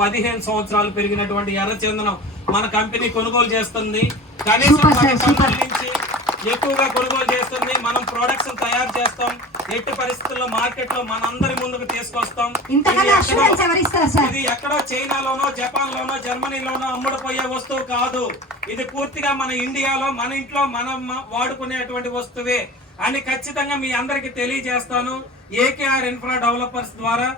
పదిహేను సంవత్సరాలు పెరిగినటువంటి ఎర్రచందనం మన కంపెనీ కొనుగోలు చేస్తుంది. కనీసం నుంచి ఎక్కువగా కొనుగోలు చేస్తుంది. మనం ప్రొడక్ట్స్ తయారు చేస్తాం. ఎట్టి పరిస్థితుల్లో మార్కెట్లో మనందరి ముందుకు తీసుకొస్తాం. ఇది ఎక్కడో- చైనాలోనో జపాన్ లోనో జర్మనీలోనో అమ్ముడుపోయే వస్తువు కాదు. ఇది పూర్తిగా మన ఇండియాలో మన ఇంట్లో మనం వాడుకునేటువంటి వస్తువే అని ఖచ్చితంగా మీ అందరికి తెలియజేస్తాను. ఏకేఆర్ ఇన్ఫ్రా డెవలపర్స్ ద్వారా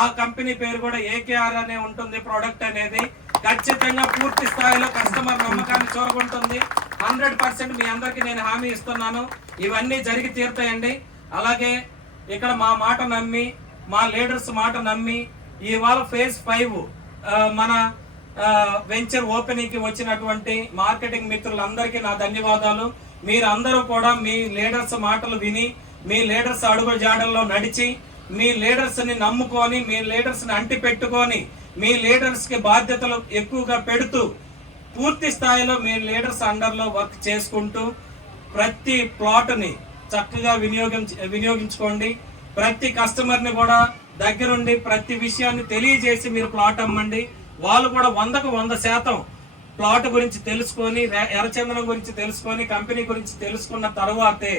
ఆ కంపెనీ పేరు కూడా ఏకేఆర్ అనే ఉంటుంది ప్రోడక్ట్ అనేది. ఖచ్చితంగా పూర్తి స్థాయిలో కస్టమర్ నమ్మకాన్ని చూరగొంటుంది. హండ్రెడ్ పర్సెంట్ మీ అందరికి నేను హామీ ఇస్తున్నాను. ఇవన్నీ జరిగి తీరుతాయండి. అలాగే ఇక్కడ మా మాట నమ్మి మా లీడర్స్ మాట నమ్మి ఇవాళ ఫేజ్ ఫైవ్ మన వెంచర్ ఓపెనింగ్కి వచ్చినటువంటి మార్కెటింగ్ మిత్రులందరికీ నా ధన్యవాదాలు. మీరందరూ కూడా మీ లీడర్స్ మాటలు విని మీ లీడర్స్ అడుగు జాడల్లో నడిచి మీ లీడర్స్ని నమ్ముకొని మీ లీడర్స్ని అంటిపెట్టుకొని అంటి పెట్టుకొని మీ లీడర్స్కి బాధ్యతలు ఎక్కువగా పెడుతూ పూర్తి స్థాయిలో మీ లీడర్స్ అండర్లో వర్క్ చేసుకుంటూ ప్రతి ప్లాట్ని చక్కగా వినియోగం వినియోగించుకోండి. ప్రతి కస్టమర్ని కూడా దగ్గరుండి ప్రతి విషయాన్ని తెలియజేసి మీరు ప్లాట్ అమ్మండి. వాళ్ళు కూడా వందకు వంద శాతం ప్లాట్ గురించి తెలుసుకొని ఎర్రచందనం గురించి తెలుసుకొని కంపెనీ గురించి తెలుసుకున్న తర్వాతే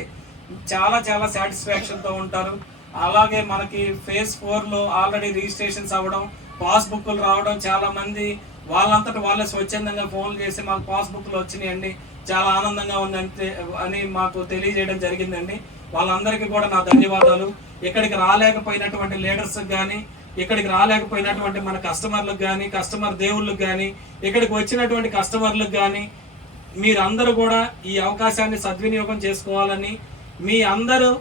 చాలా చాలా సాటిస్ఫాక్షన్తో ఉంటారు. అలాగే మనకి ఫేజ్ ఫోర్లో ఆల్రెడీ రిజిస్ట్రేషన్స్ అవ్వడం పాస్బుక్లు రావడం చాలామంది వాళ్ళంతటి వాళ్ళంతట వాళ్ళే స్వచ్ఛందంగా ఫోన్లు చేసి మాకు పాస్బుక్లు వచ్చినాయండి చాలా ఆనందంగా ఉందంటే అని మాకు తెలియజేయడం జరిగిందండి. వాళ్ళందరికీ కూడా నా ధన్యవాదాలు. ఇక్కడికి రాలేకపోయినటువంటి లీడర్స్కి కానీ ఇక్కడికి రాలేకపోయినటువంటి మన కస్టమర్లకు కానీ కస్టమర్ దేవుళ్ళకి కానీ ఇక్కడికి వచ్చినటువంటి కస్టమర్లకు కానీ మీరందరూ కూడా ఈ అవకాశాన్ని సద్వినియోగం చేసుకోవాలని మీ అందరూ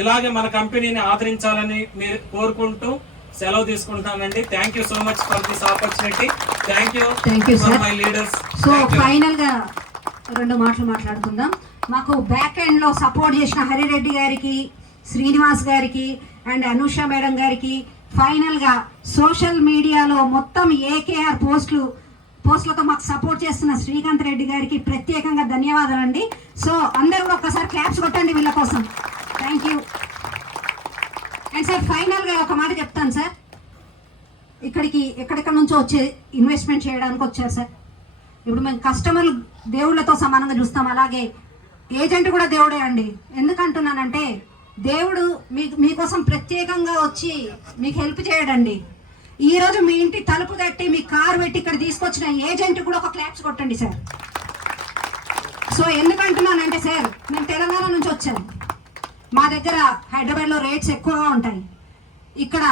ఇలాగే మన కంపెనీని ఆదరించాలని మీరు కోరుకుంటూ సెలవు తీసుకుంటానండి thank you so much for this opportunity thank you for sir. My leaders so ఫైనల్గా రెండు మాటలు మాట్లాడుకుందాం. మాకు బ్యాక్ ఎండ్లో సపోర్ట్ చేసిన హరిరెడ్డి గారికి శ్రీనివాస్ గారికి అండ్ అనుష మేడం గారికి ఫైనల్గా సోషల్ మీడియాలో మొత్తం ఏకేఆర్ పోస్టులు పోస్టులతో మాకు సపోర్ట్ చేస్తున్న శ్రీకాంత్ రెడ్డి గారికి ప్రత్యేకంగా ధన్యవాదాలండి. సో అందరూ కూడా ఒక్కసారి క్లాప్స్ కొట్టండి వీళ్ళ కోసం. థ్యాంక్ యూ సార్ ఫైనల్గా ఒక మాట చెప్తాను సార్. ఇక్కడికి ఎక్కడెక్కడ నుంచో వచ్చే ఇన్వెస్ట్మెంట్ చేయడానికి వచ్చారు సార్. ఇప్పుడు మేము కస్టమర్లు దేవుళ్ళతో సమానంగా చూస్తాం. అలాగే ఏజెంట్ కూడా దేవుడే అండి. ఎందుకంటున్నానంటే దేవుడు మీకు మీకోసం ప్రత్యేకంగా వచ్చి మీకు హెల్ప్ చేయడండి. ఈరోజు మీ ఇంటి తలుపు తట్టి మీ కారు పెట్టి ఇక్కడ తీసుకొచ్చిన ఏజెంట్ కూడా ఒక క్లాప్స్ కొట్టండి సార్. సో ఎందుకంటున్నానంటే సార్ మేము తెలంగాణ నుంచి వచ్చాము మా దగ్గర హైదరాబాద్లో రేట్స్ ఎక్కువగా ఉంటాయి. ఇక్కడ